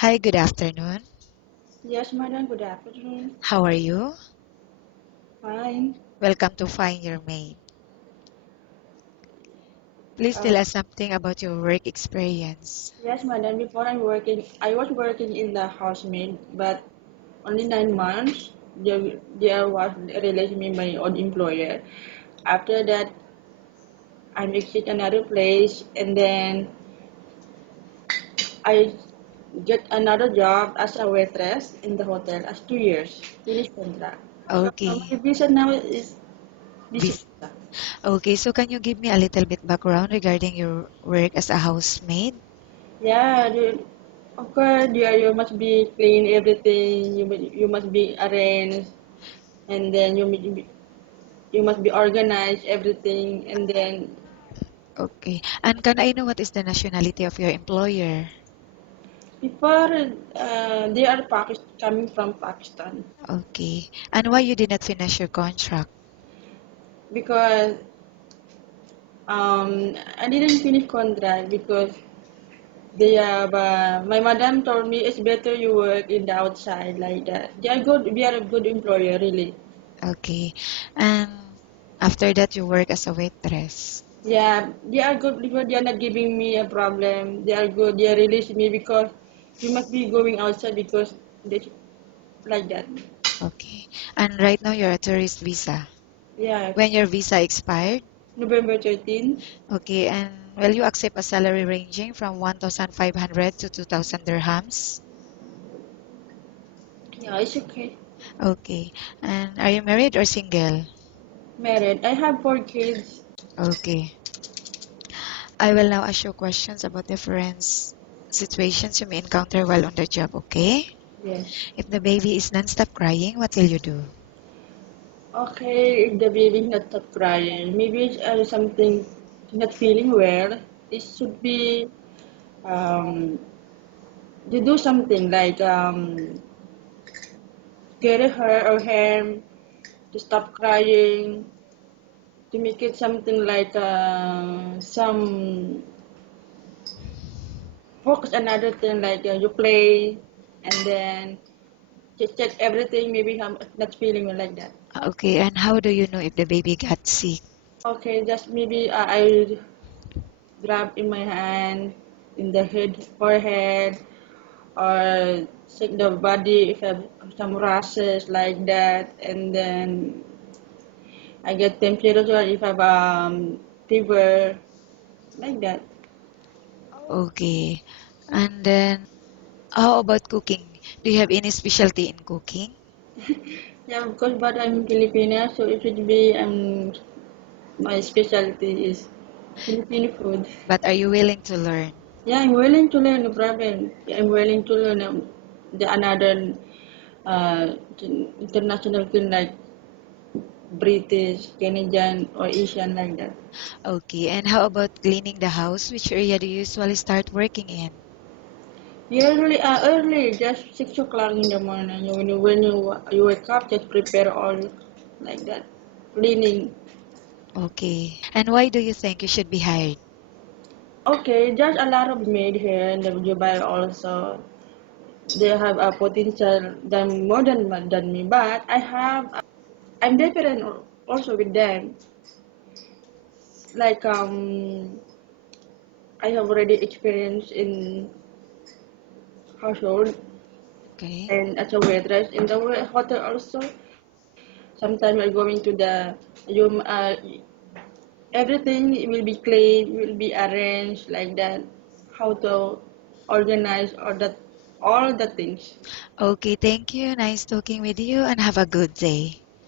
Hi, good afternoon. Yes, madam. Good afternoon. How are you? Fine. Welcome to Find Your Mate. Please tell Uh, us something about your work experience. yes, madam. Before I was working in the housemaid, but only 9 months. There was a relation with my own employer. After that, I exit another place, and then I get another job as a waitress in the hotel as 2 years finish contract. So my Okay. visa now is Vis- visa. Okay, so can you give me a little bit background regarding your work as a housemaid? Yeah, of course, you must be clean everything. You must be arranged, and then you must be organized everything, and then Okay. And can I know what is the nationality of your employer? before they are coming from Pakistan Okay. And why you did not finish your contract? because I didn't finish contract because they have my madam told me it's better you work in the outside like that. They are good. We are a good employer really. Okay. And after that, you work as a waitress. Yeah, they are good because they are not giving me a problem. They are good. They release me because you must be going outside because they like that. Okay. And right now, you're a tourist visa. Yeah, When your visa expired? November 13. Okay, and will you accept a salary ranging from 1,500 to 2,000 dirhams? Yeah, it's okay. Okay, and are you married or single? Married. I have 4 kids. Okay, I will now ask you questions about different situations you may encounter while on the job, okay? Yes. If the baby is non-stop crying, what will you do? Okay, if the baby not stop crying, maybe it's something not feeling well. It should be um, you do something like carry her or him to stop crying to make it something like some focus another thing like you play and then just check everything maybe I'm not feeling like that. Okay, and how do you know if the baby got sick? Okay, just maybe I grab in my hand in the head forehead or check the body if I have some rashes like that and then I get temperature if I have fever like that. Okay, and then how about cooking? Do you have any specialty in cooking? Yeah, of course, but I'm Filipina, so it should be my specialty is Filipino food. But are you willing to learn? Yeah, I'm willing to learn, no problem. I'm willing to learn the another uh, international thing like British, Canadian, or Asian like that. Okay, and how about cleaning the house? Which area do you usually start working in? Early, just 6 o'clock in the morning. When you wake up, just prepare all like that, cleaning. Okay, and why do you think you should be hired? Okay, there's a lot of maid here in the Dubai also. They have a potential than more than me, but I'm different also with them. Like I have already experience in household Okay, and as a waitress in the hotel also. Sometimes we're going to the you everything will be clean, will be arranged like that. How to organize all the things. okay, thank you. Nice talking with you and have a good day.